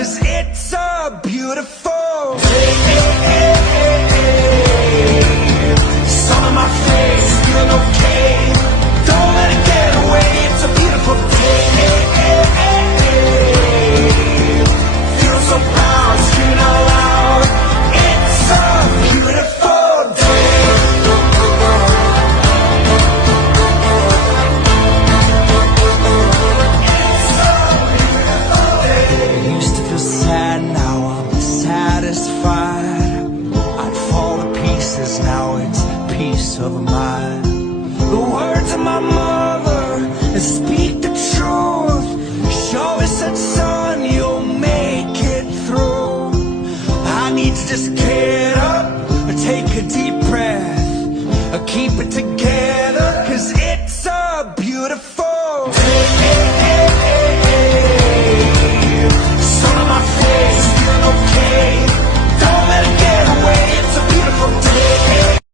'cause it's a beautiful day. Sun on my face, feeling okay. Don't let it get away, it's a beautiful day. Feeling so proud, screaming out loud. It's a beautiful day. It's a beautiful day. I used to feel sad, now I'm satisfied. I'd fall to pieces, now it's peace of mind. The words of my mother speak the truth. She always said, son, you'll make it through. I need to just get up, take a deep breath, keep it together.